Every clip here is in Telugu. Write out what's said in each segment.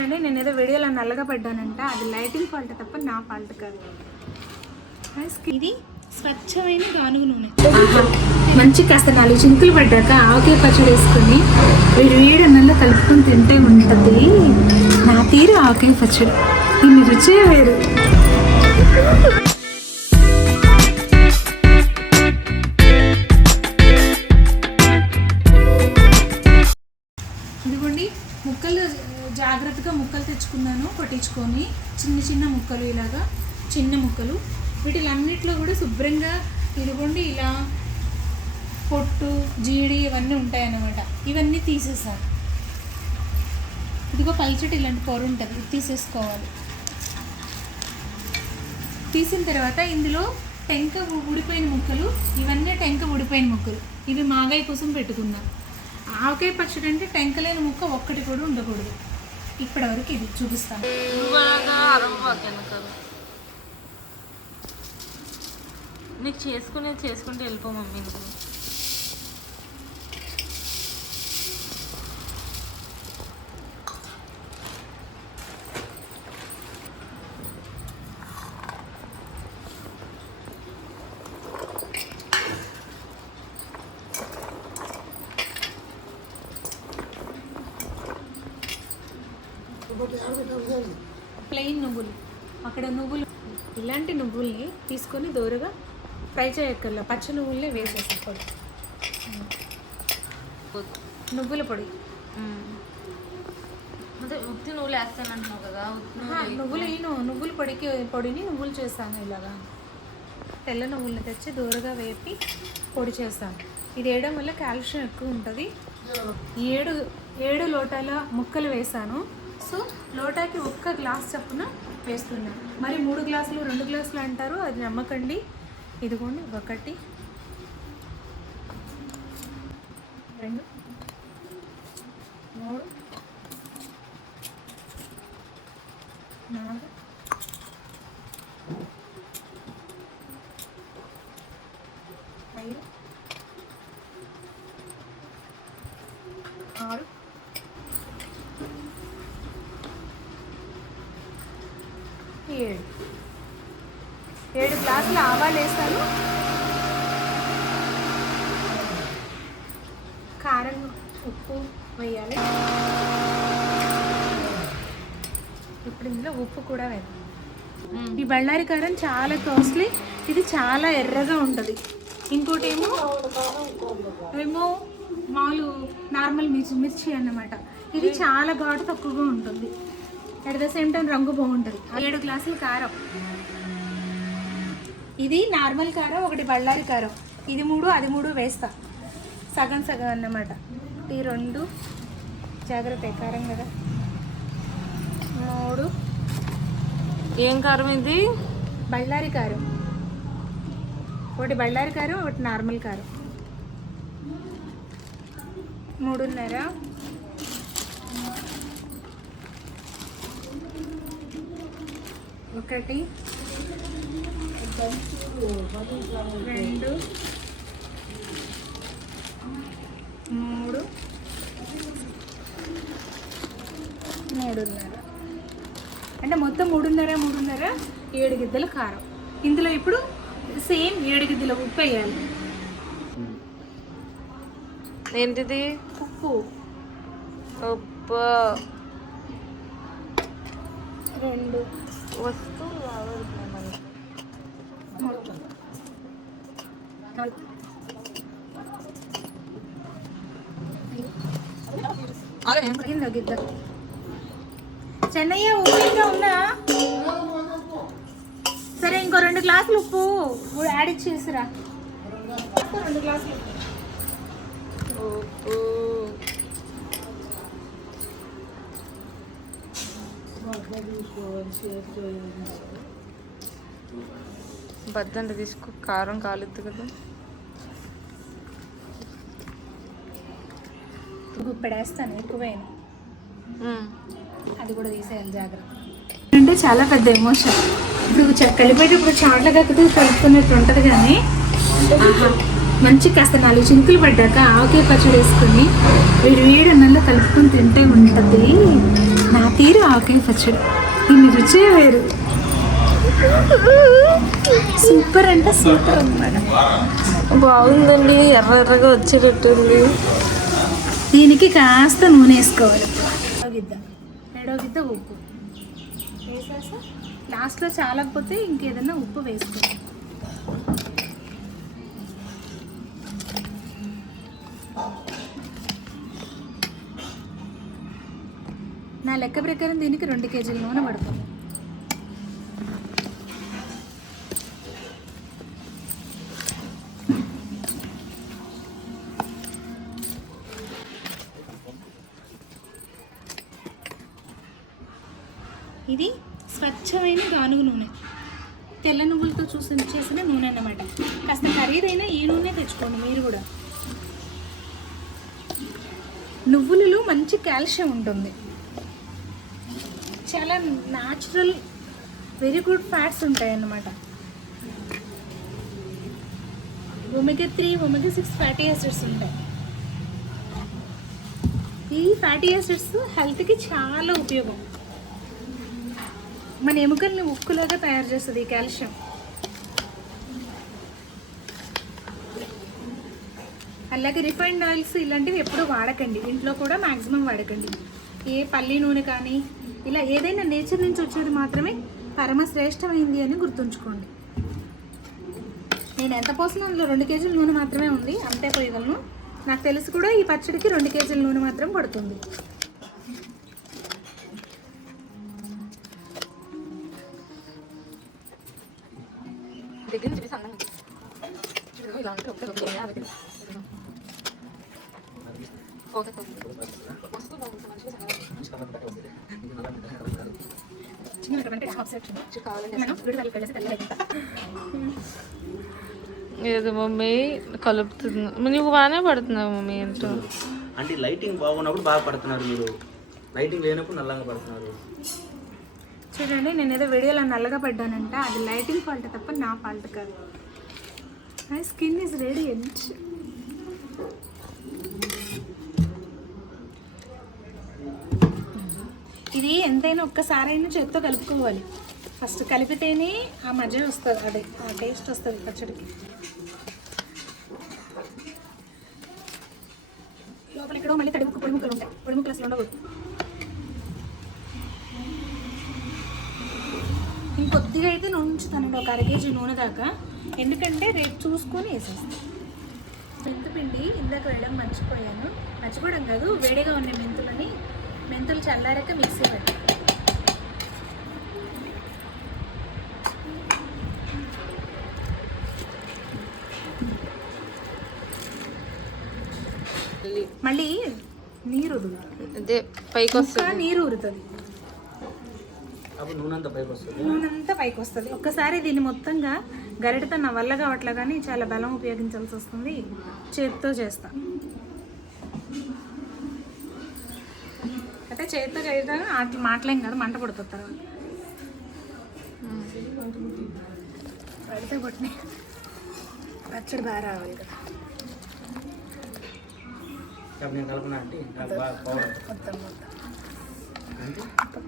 అంటే నేను ఏదో వీడియోలో నల్లగా పడ్డానంట, అది లైటింగ్ ఫాల్ట్ తప్ప నా ఫాల్ట్ కాదు. ఇది స్వచ్ఛమైన గానుగ నూనె. మంచి కాస్త 4 చినుకులు పడ్డాక ఆవకాయ పచ్చడి వేసుకొని వేడి అన్నంలో కలుపుకొని తింటే ఉంటుంది నా తీరు ఆవకాయ పచ్చడి. దీన్ని రుచే వేరు. ఇదిగోండి ముక్కలు జాగ్రత్తగా ముక్కలు తెచ్చుకున్నాను, కొట్టించుకొని చిన్న చిన్న ముక్కలు, ఇలాగా చిన్న ముక్కలు. వీటిలన్నిట్లో కూడా శుభ్రంగా ఇదిగోండి ఇలా పొట్టు జీడి ఇవన్నీ ఉంటాయన్నమాట. ఇవన్నీ తీసేసాను. ఇదిగో పల్చటి ఇలాంటి పొర ఉంటుంది, ఇది తీసేసుకోవాలి. తీసిన తర్వాత ఇందులో టెంక ఉడిపోయిన ముక్కలు, ఇవన్నీ టెంక ఉడిపోయిన ముక్కలు. ఇవి మాగాయ కోసం పెట్టుకున్నాను. ఆవకాయ పచ్చడి అంటే టెంక లేని ముక్క ఒక్కటి కూడా ఉండకూడదు. ఇప్పటి వరకు ఇది చూపిస్తాను. నీకు చేసుకుంటే వెళ్ళిపో మమ్మీ. ప్లెయిన్ నువ్వులు, అక్కడ నువ్వులు, ఇలాంటి నువ్వుల్ని తీసుకొని దూరగా ఫ్రై చేయక్కర్లా, పచ్చ నువ్వులనే వేసేసి పొడి, నువ్వుల పొడి. అదే ఉత్తి నువ్వులు వేస్తానంటున్నావు కదా. నువ్వుల పొడిని నువ్వులు చేస్తాను. ఇలాగా తెల్ల నువ్వుల్ని తెచ్చి దూరగా వేపి పొడి చేస్తాను. ఇది వేయడం వల్ల కాల్షియం ఎక్కువ ఉంటుంది. 7 లోటాల ముక్కలు వేసాను. సో లోటాకి 1 గ్లాస్ చప్పున వేస్తున్నాను. మరి 3 గ్లాసులు 2 గ్లాసులు అంటారు, అది నమ్మకండి. ఇదిగోండి 1 2 3 4 5 6 7 గ్లాసులు ఆవాలు వేస్తాను. కారం ఉప్పు వేయాలి. ఇప్పుడు ఇందులో ఉప్పు కూడా వేయాలి. ఈ బళ్ళారి కారం చాలా కాస్ట్లీ, ఇది చాలా ఎర్రగా ఉంటుంది. ఇంకోటి ఏమో మామూలు నార్మల్ మిర్చి అన్నమాట. ఇది చాలా ఘాటు తక్కువగా ఉంటుంది. అట్ ద సేమ్ టైం రంగు బాగుంటుంది. 7 గ్లాసులు కారం. ఇది నార్మల్ కారం, 1 బళ్ళారి కారం. ఇది 3 అది 3 వేస్తా, సగం సగం అన్నమాట. ఈ 2 జాగ్రత్త కారం కదా. 3 ఏం కారం ఇది? బళ్ళారి కారం. 1 బళ్ళారి కారం, 1 నార్మల్ కారం. 3:30 1 2 3 3:30 అంటే మొత్తం 3:30 7 గిద్దల కారం. ఇందులో ఇప్పుడు సేమ్ 7 గిద్దల ఉప్పు వేయాలి. ఏంటిది? ఉప్పు. ఉప్పు 2 వస్తువులు కావాలి. గిద్ద చెన్నయ్య ఉప్పు ఇంకా ఉందా? సరే ఇంకో 2 గ్లాసులు ఉప్పు యాడ్ ఇచ్చేసిరా. 2 గ్లాసులు ఉప్పు. బద్దండి తీసుకో, కారం కాలుద్దు కదా. గుప్పెడేస్తాను, ఎక్కువైనా అది కూడా తీసేయాలి జాగ్రత్త. అంటే చాలా పెద్ద ఎమోషన్. ఇప్పుడు కలిపేటప్పుడు చాట్ల కక్కితే కలుపుకున్నట్టు ఉంటుంది. కానీ మంచి కాస్త 4 చినుకులు పడ్డాక ఆవకాయ పచ్చడి వేసుకొని వేడి అన్నంలో కలుపుకొని తింటే ఉంటుంది నా తీరు ఆవకాయ పచ్చడి, దీని రుచే వేరు. సూపర్ అంటే సూపర్ అన్నమాట. బాగుందండి, ఎర్ర ఎర్రగా వచ్చేటట్టుంది. దీనికి కాస్త నూనె వేసుకోవాలి. ఎడోగిద్ద ఉప్పు వేసేసి లాస్ట్లో చాలకపోతే ఇంకేదన్నా ఉప్పు వేసుకోవాలి. నా లెక్క ప్రకారం దీనికి 2 కేజీల నూనె పడుతుంది. ఇది స్వచ్ఛమైన గానుగ నూనె, తెల్ల నువ్వులతో చేసిన నూనె అన్నమాట. కాస్త ఖరీదైన ఈ నూనె తెచ్చుకోండి మీరు కూడా. నువ్వులలో మంచి కాల్షియం ఉంటుంది, చాలా న్యాచురల్ వెరీ గుడ్ ఫ్యాట్స్ ఉంటాయి అన్నమాట. ఒమేగా 3 ఒమేగా 6 ఫ్యాటీ యాసిడ్స్ ఉంటాయి. ఈ ఫ్యాటీ యాసిడ్స్ హెల్త్కి చాలా ఉపయోగం. మన ఎముకల్ని ఉక్కులాగా తయారు చేస్తుంది ఈ కాల్షియం. అలాగే రిఫైన్డ్ ఆయిల్స్ ఇలాంటివి ఎప్పుడూ వాడకండి, ఇంట్లో కూడా మ్యాక్సిమం వాడకండి. ఏ పల్లి నూనె కానీ ఇలా ఏదైనా నేచర్ నుంచి వచ్చేది మాత్రమే పరమశ్రేష్టమైంది అని గుర్తుంచుకోండి. నేను ఎంత పోసిన అందులో 2 కేజీల నూనె మాత్రమే ఉంది, అంతే పోయగలను. నాకు తెలిసి కూడా ఈ పచ్చడికి 2 కేజీల నూనె మాత్రం పడుతుంది. ఏదో మమ్మీ కలుపుతుంది, నువ్వు బాగానే పడుతున్నావు మమ్మీ. ఏంటో అంటే లైటింగ్ బాగున్నప్పుడు బాగా పడుతున్నారు మీరు, లైటింగ్ లేనప్పుడు నల్లగా పడుతున్నారు. చూడండి, నేను ఏదో వీడియోలో నల్లగా పడ్డానంట, అది లైటింగ్ ఫాల్ట్ తప్ప నా ఫాల్ట్ కాదు. My skin is radiant. ఇది ఎంతైనా ఒక్కసారైనా చేత్తో కలుపుకోవాలి. ఫస్ట్ కలిపితేనే ఆ మధ్య వస్తుంది, అదే ఆ టేస్ట్ వస్తుంది పచ్చడికి. లోపల ఇక్కడ మళ్ళీ పొడి ముక్కలు ఉంటాయి, పొడి ముక్కలు అసలు ఉండవు. ఇంకొద్దిగా అయితే నేను ఉంచుతానండి, ఒక 1/2 కేజీ నూనె దాకా, ఎందుకంటే రేపు చూసుకొని వేసేస్తాను. మెంతుపిండి ఇందాక వేయడం మర్చిపోవడం కాదు, వేడిగా ఉన్న మెంతులు చల్లారాక మిక్సీ పెట్టాలి. మళ్ళీ నీరు అదే పైకి వస్తుంది, నీరు ఊరుతుంది, నూనెంతా పైకి వస్తుంది. ఒక్కసారి దీన్ని మొత్తంగా గరిటతో నా వల్ల కావట్లే కానీ చాలా బలం ఉపయోగించాల్సి వస్తుంది, చేతితో చేస్తా. అయితే చేతితో చేయడం అట్లా మాటలేం కాదు, మంట పడుతుంది తర్వాత. పడితే కొట్టిన పచ్చడి బాగా రావాలి కదా. మొత్తం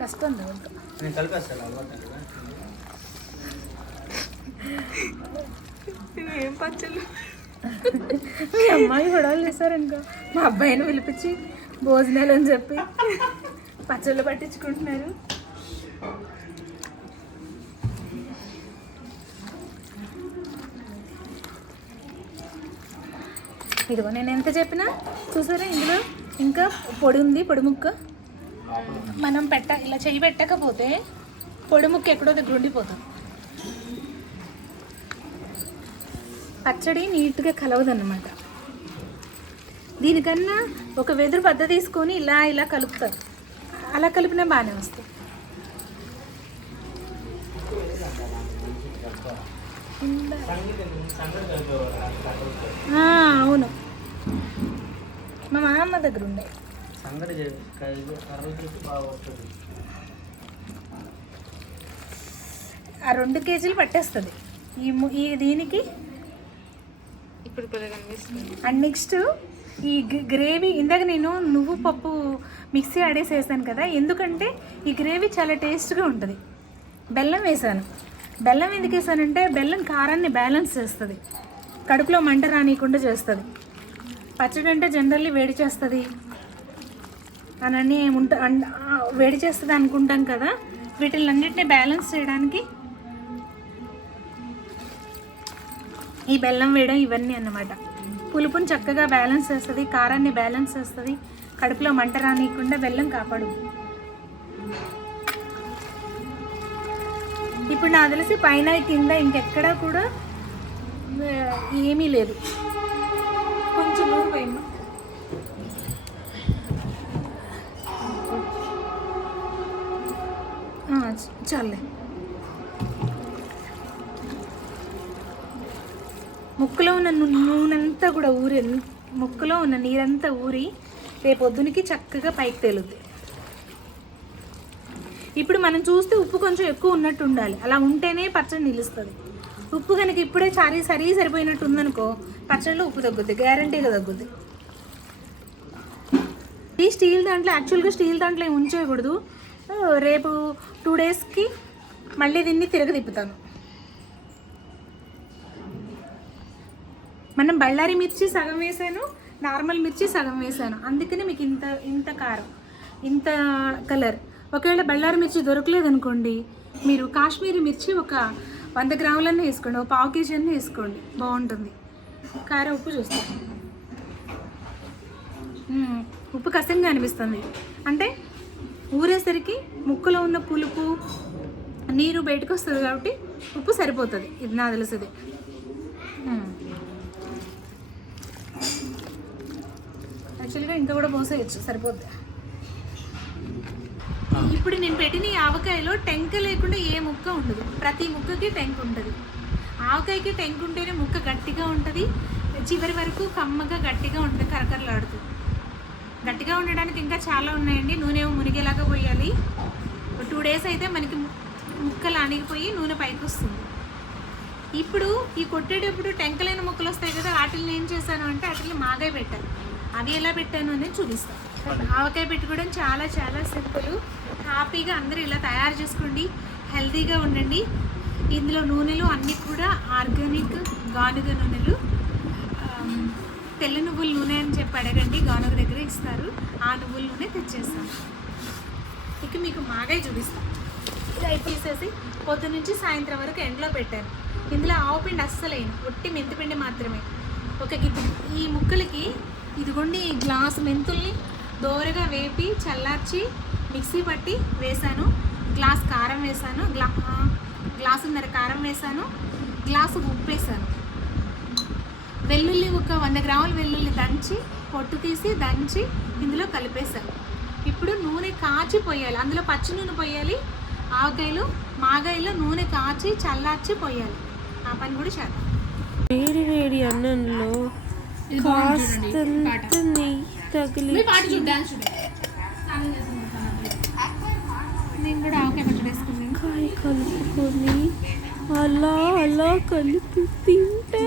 కష్టం ఏం పచ్చళ్ళు. మీ అమ్మాయి గొడవలు చేశారనుకో, మా అబ్బాయిని పిలిపించి భోజనాలు అని చెప్పి పచ్చళ్ళు పట్టించుకుంటున్నారు. ఇదిగో నేను ఎంత చెప్పినా చూసారా, ఇందులో ఇంకా పొడి ఉంది, పొడి ముక్క. మనం ఇలా చెయ్యి పెట్టకపోతే పొడి ముక్క ఎక్కడో దగ్గర ఉండిపోతాం, పచ్చడి నీట్గా కలవదన్నమాట. దీనికన్నా ఒక వెదురు పద్ద తీసుకొని ఇలా కలుపుతారు, అలా కలిపినా బాగానే వస్తుంది. అవును, మా మామమ్మ దగ్గర ఉండే. ఆ 2 కేజీలు పట్టేస్తుంది ఈ దీనికి. ఇప్పుడు కనిపిస్తుంది. అండ్ నెక్స్ట్ ఈ గ్రేవీ ఇందాక నేను నువ్వు పప్పు మిక్సీ ఆడేసి వేసాను కదా, ఎందుకంటే ఈ గ్రేవీ చాలా టేస్ట్గా ఉంటుంది. బెల్లం వేసాను. బెల్లం ఎందుకు వేసానంటే బెల్లం కారాన్ని బ్యాలెన్స్ చేస్తుంది, కడుపులో మంట రానియకుండా చేస్తుంది. పచ్చడి అంటే జనరల్లీ వేడి చేస్తుంది అని వేడి చేస్తుంది అనుకుంటాం కదా, వీటిలన్నిటిని బ్యాలెన్స్ చేయడానికి ఈ బెల్లం వేయడం ఇవన్నీ అన్నమాట. పులుపుని చక్కగా బ్యాలెన్స్ చేస్తుంది, కారాన్ని బ్యాలెన్స్ చేస్తుంది, కడుపులో మంట రానియకుండా బెల్లం కాపాడు. ఇప్పుడు నాకు తెలిసి పైన కింద ఇంకెక్కడా కూడా ఏమీ లేదు. కొంచెం నూనె పోయింది. చాలే. ముక్కలో ఉన్న నూనెంతా కూడా ముక్కలో ఉన్న నీరంతా ఊరి రేపొద్దునికి చక్కగా పైకి తేలుద్ది. ఇప్పుడు మనం చూస్తే ఉప్పు కొంచెం ఎక్కువ ఉన్నట్టు ఉండాలి, అలా ఉంటేనే పచ్చడి నిలుస్తుంది. ఉప్పు కనుక ఇప్పుడే సరిపోయినట్టు ఉందనుకో పచ్చడిలో ఉప్పు తగ్గుద్ది, గ్యారంటీగా తగ్గుద్ది. ఈ స్టీల్ దాంట్లో యాక్చువల్గా స్టీల్ దాంట్లో ఏమి ఉంచేయకూడదు. రేపు 2 డేస్కి మళ్ళీ దీన్ని తిరగదిప్పుతాను. మనం బళ్ళారి మిర్చి సగం వేసాను, నార్మల్ మిర్చి సగం వేసాను, అందుకని మీకు ఇంత కారం, ఇంత కలర్. ఒకవేళ బళ్ళారి మిర్చి దొరకలేదు అనుకోండి, మీరు కాశ్మీరీ మిర్చి ఒక 100 గ్రాములన్నీ వేసుకోండి, ఒక 1/2 కేజీ అన్నీ వేసుకోండి, బాగుంటుంది. కారం ఉప్పు చూస్తాం, ఉప్పు కసంగా అనిపిస్తుంది. అంటే ఊరేసరికి ముక్కలో ఉన్న పులుపు నీరు బయటకు వస్తుంది కాబట్టి ఉప్పు సరిపోతుంది. ఇది నాకు తెలుసుది. యాక్చువల్గా ఇంకా కూడా పోసేయచ్చు, సరిపోద్ది. ఇప్పుడు నేను పెట్టిన ఈ ఆవకాయలో టెంక లేకుండా ఏ ముక్క ఉండదు, ప్రతి ముక్కకి టెంక ఉంటుంది. ఆవకాయకి టెంక ఉంటేనే ముక్క గట్టిగా ఉంటుంది, చివరి వరకు కమ్మగా గట్టిగా ఉంటుంది, కరకరలాడుతుంది. గట్టిగా ఉండడానికి ఇంకా చాలా ఉన్నాయండి. నూనె మునిగేలాగా పోయాలి. 2 డేస్ అయితే మనకి ముక్కలు అణిగిపోయి నూనె పైకి వస్తుంది. ఇప్పుడు ఈ కొట్టేటప్పుడు టెంకలైన ముక్కలు వస్తాయి కదా, వాటిని ఏం చేశాను అంటే వాటిని మాగాయ పెట్టాను. అవి ఎలా పెట్టాను అనేది చూపిస్తాను. ఆవకాయ పెట్టుకోవడం చాలా చాలా సింపుల్. హ్యాపీగా అందరూ ఇలా తయారు చేసుకోండి, హెల్తీగా ఉండండి. ఇందులో నూనెలు అన్నీ కూడా ఆర్గానిక్ గానుగ నూనెలు. తెల్ల నువ్వుల నూనె అని చెప్పి అడగండి, గానుగ దగ్గర ఇస్తారు. ఆ నువ్వుల నూనె తెచ్చేస్తాను. ఇక మీకు మాగాయ చూపిస్తాను. ఇది అయిపోసేసి పొద్దు నుంచి సాయంత్రం వరకు ఎండలో పెట్టాను. ఇందులో ఆవుపిండి అస్సలేను, ఒట్టి మెంతిపిండి మాత్రమే. ఒక గిన్నె ఈ ముక్కలకి ఇదిగోండి గ్లాసు మెంతుల్ని దోరగా వేపి చల్లార్చి మిక్సీ పట్టి వేసాను. గ్లాస్ కారం వేసాను, గ్లాసున్నర కారం వేసాను, గ్లాసు ఉప్పు వేసాను. వెల్లుల్లి ఒక 100 గ్రాముల వెల్లుల్లి దంచి పొట్టు తీసి దంచి ఇందులో కలిపేసాను. ఇప్పుడు నూనె కాచి పోయాలి, అందులో పచ్చి నూనె పోయాలి. ఆవకాయలు మాగాయలో నూనె కాచి చల్లార్చి పోయాలి. ఆ పని కూడా చేద్దాం. వేడి వేడి అన్నంలో కాస్తంత నెయ్యి తగిలి నేను కూడా ఆవకాయ పచ్చడి వేసుకున్నాను. కాయ కలుపుకొని అలా అలా కలిపి తింటే